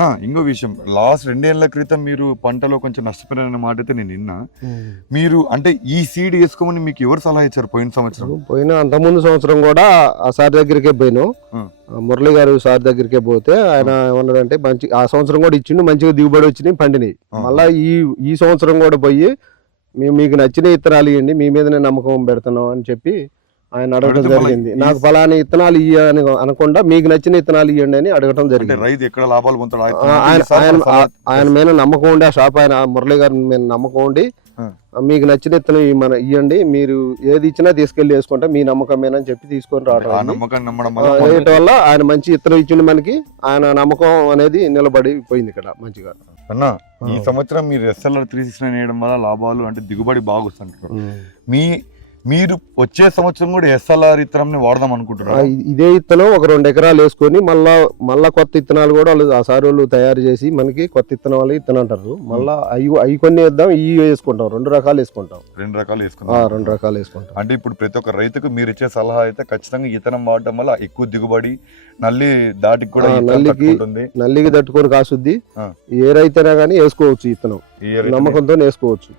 నా ఇంకో విషయం, లాస్ట్ 2 ఏళ్ల క్రితం మీరు పంటలో కొంచెం నష్టపోయిన మాట అయితే నేను విన్నా. మీరు అంటే ఈ సీడ్ వేసుకోమని మీకు ఎవరు సలహా ఇచ్చారు పోయిన సంవత్సరం? అంతకుముందు సంవత్సరం కూడా ఆ సార్ దగ్గరికే పోయినాం. మురళి గారు సార్ దగ్గరికే పోతే ఆయన ఏమన్నాడంటే మంచి ఆ సంవత్సరం కూడా ఇచ్చిండు, మంచిగా దిగుబడి వచ్చినాయి, పండినాయి. మళ్ళా ఈ సంవత్సరం కూడా పోయి మేము మీకు నచ్చిన విత్తనాలు ఇవ్వండి, మీ మీదనే నమ్మకం పెడుతున్నాం అని చెప్పి ఆయన అడగడం జరిగింది. నాకు ఫలాని విత్తనాలు ఇవ్వని అనకుండా మీకు నచ్చిన విత్తనాలు ఇవ్వండి అని అడగడం జరిగింది. రైతు ఎక్కడ లాభాలు పొందుతాడు ఆయన మీద నమ్మకం ఉండి, ఆ షాప్ ఆయన మురళి గారి మీద నమ్మకం ఉండి మీకు నచ్చిన విత్తనం ఇవ్వండి, మీరు ఏది ఇచ్చినా తీసుకెళ్లి వేసుకుంటే మీ నమ్మకమేనని చెప్పి తీసుకొని రావడం వల్ల ఆయన మంచి విత్తనం ఇచ్చిండు మనకి. ఆయన నమ్మకం అనేది నిలబడి పోయింది ఇక్కడ మంచిగా. అన్న ఈ సంవత్సరం మీరు SLR 369 వేయడం వల్ల లాభాలు అంటే దిగుబడి బాగా వస్తుంటారు. మీరు వచ్చే సంవత్సరం కూడా SLR విత్తనం వాడదాం అనుకుంటున్నారు? ఇదే విత్తనం ఒక 2 ఎకరాలు వేసుకొని మళ్ళా కొత్త విత్తనాలు కూడా వాళ్ళు ఆ సార్ వాళ్ళు తయారు చేసి మనకి కొత్త విత్తనం వాళ్ళు విత్తనం అంటారు. మళ్ళీ అవి కొన్ని వేద్దాం, ఇవి వేసుకుంటాం. 2 రకాలు వేసుకుంటాం. 2 రకాలు వేసుకుంటాం. అంటే ఇప్పుడు ప్రతి ఒక్క రైతుకు మీరు ఇచ్చే సలహా అయితే ఖచ్చితంగా విత్తనం వాడడం వల్ల ఎక్కువ దిగుబడి, నల్లి దాటికి కూడా నల్లికి తట్టుకొని కాసుద్ది. ఏ రైతైనా కానీ వేసుకోవచ్చు విత్తనం, నమ్మకంతో వేసుకోవచ్చు.